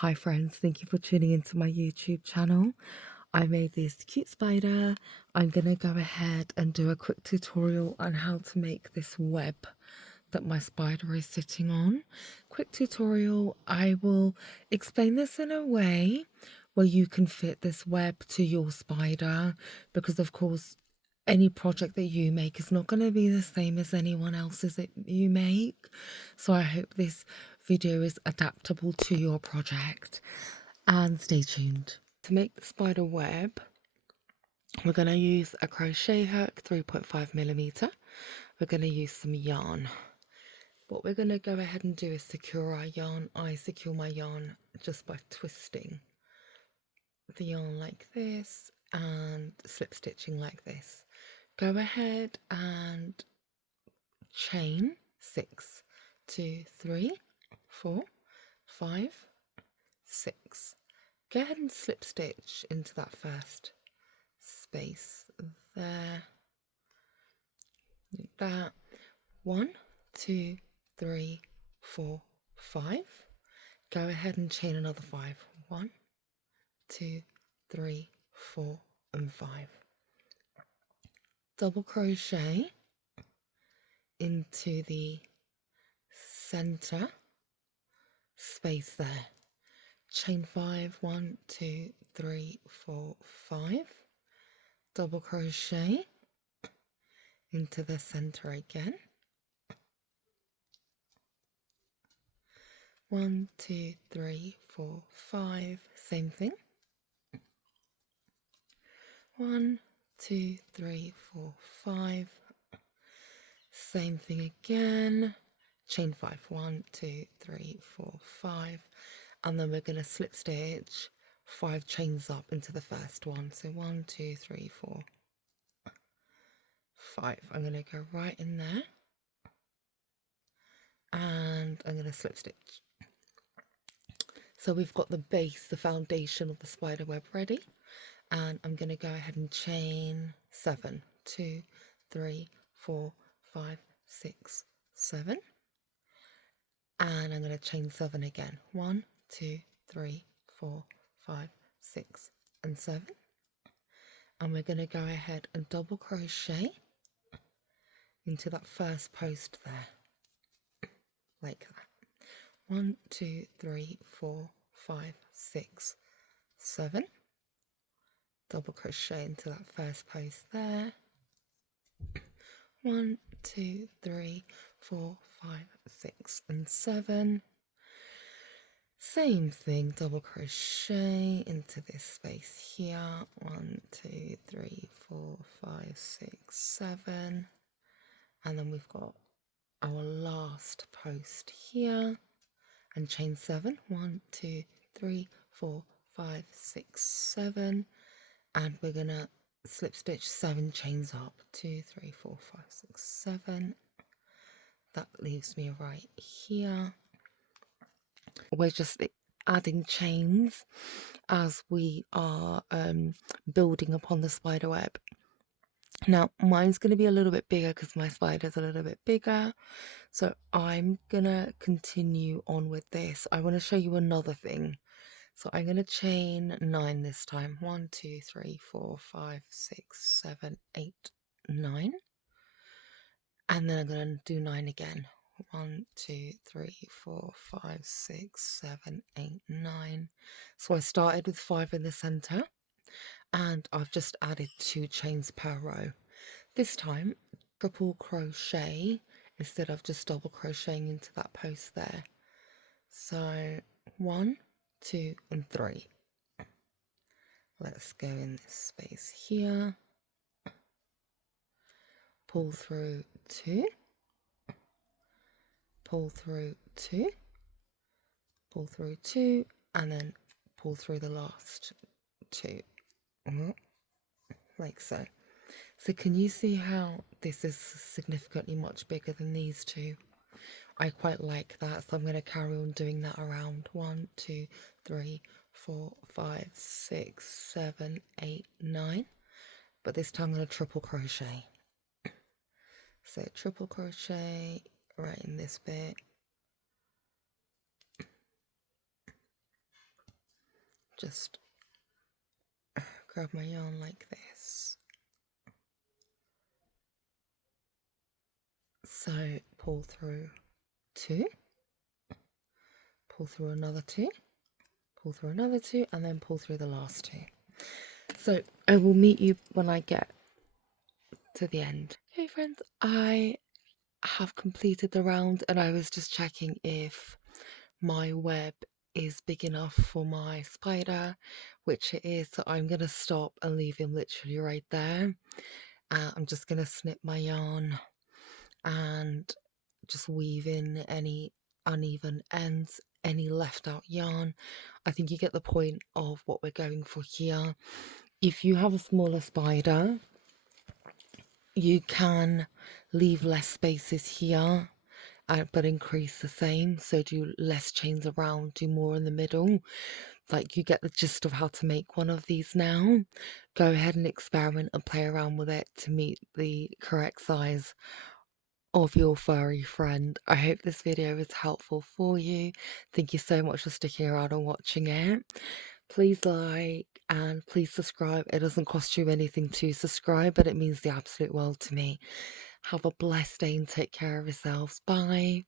Hi friends, thank you for tuning into my YouTube channel. I made this cute spider. I'm going to go ahead and do a quick tutorial on how to make this web that my spider is sitting on. Quick tutorial, I will explain this in a way where you can fit this web to your spider, because of course any project that you make is not going to be the same as anyone else's that you make. So I hope this video is adaptable to your project, and stay tuned. To make the spider web, we're going to use a crochet hook 3.5mm. We're going to use some yarn. What we're going to go ahead and do is secure our yarn. I secure my yarn just by twisting the yarn like this and slip stitching like this. Go ahead and chain 6, 2, 3, 4, 5, 6. Go ahead and slip stitch into that first space there, like that. 1, 2, 3, 4, 5. Go ahead and chain another 5. 1, 2, 3, 4, and 5. Double crochet into the center space there. Chain 5, 1, 2, 3, 4, 5. Double crochet into the center again. 1, 2, 3, 4, 5. Same thing. 1, 2, 3, 4, 5. Same thing again. Chain 5, 1, 2, 3, 4, 5. And then we're going to slip stitch 5 chains up into the first one. So 1, 2, 3, 4, 5. I'm going to go right in there, and I'm going to slip stitch. So we've got the base, the foundation of the spider web ready, and I'm going to go ahead and chain 7, 2, 3, 4, 5, 6, 7, and I'm going to chain 7 again. 1, 2, 3, 4, 5, 6, and 7, and we're going to go ahead and double crochet into that first post there, like that. 1, 2, 3, 4, 5, 6, 7. Double crochet into that first post there. 1, 2, 3, 4, 5, 6, and 7. Same thing, double crochet into this space here. 1, 2, 3, 4, 5, 6, 7. And then we've got our last post here, and chain 7. 1, 2, 3, 4, 5, 6, 7. And we're gonna slip stitch 7 chains up. 2, 3, 4, 5, 6, 7. That leaves me right here. We're just adding chains as we are building upon the spider web. Now mine's going to be a little bit bigger because my spider's a little bit bigger, so I'm gonna continue on with this. I want to show you another thing. So I'm going to chain 9 this time. 1, 2, 3, 4, 5, 6, 7, 8, 9. And then I'm going to do 9 again. 1, 2, 3, 4, 5, 6, 7, 8, 9. So I started with 5 in the center, and I've just added 2 chains per row. This time, triple crochet instead of just double crocheting into that post there. So 1, 2, and 3. Let's go in this space here. Pull through 2. Pull through 2. Pull through 2, and then pull through the last 2, like so. So can you see how this is significantly much bigger than these two? I quite like that, so I'm going to carry on doing that around. 1, 2, 3, 4, 5, 6, 7, 8, 9. But this time I'm going to triple crochet. So triple crochet right in this bit. just grab my yarn like this. So pull through 2, pull through another 2, pull through another 2, and then pull through the last 2. So I will meet you when I get to the end. Okay friends, I have completed the round, and I was just checking if my web is big enough for my spider, which it is, so I'm going to stop and leave him literally right there. I'm just going to snip my yarn and just weave in any uneven ends, any left out yarn. I think you get the point of what we're going for here. If you have a smaller spider, you can leave less spaces here, but increase the same. So do less chains around, do more in the middle. Like, you get the gist of how to make one of these now. Go ahead and experiment and play around with it to meet the correct size of your furry friend. I hope this video was helpful for you. Thank you so much for sticking around and watching it. Please like and please subscribe. It doesn't cost you anything to subscribe, but it means the absolute world to me. Have a blessed day and take care of yourselves. Bye.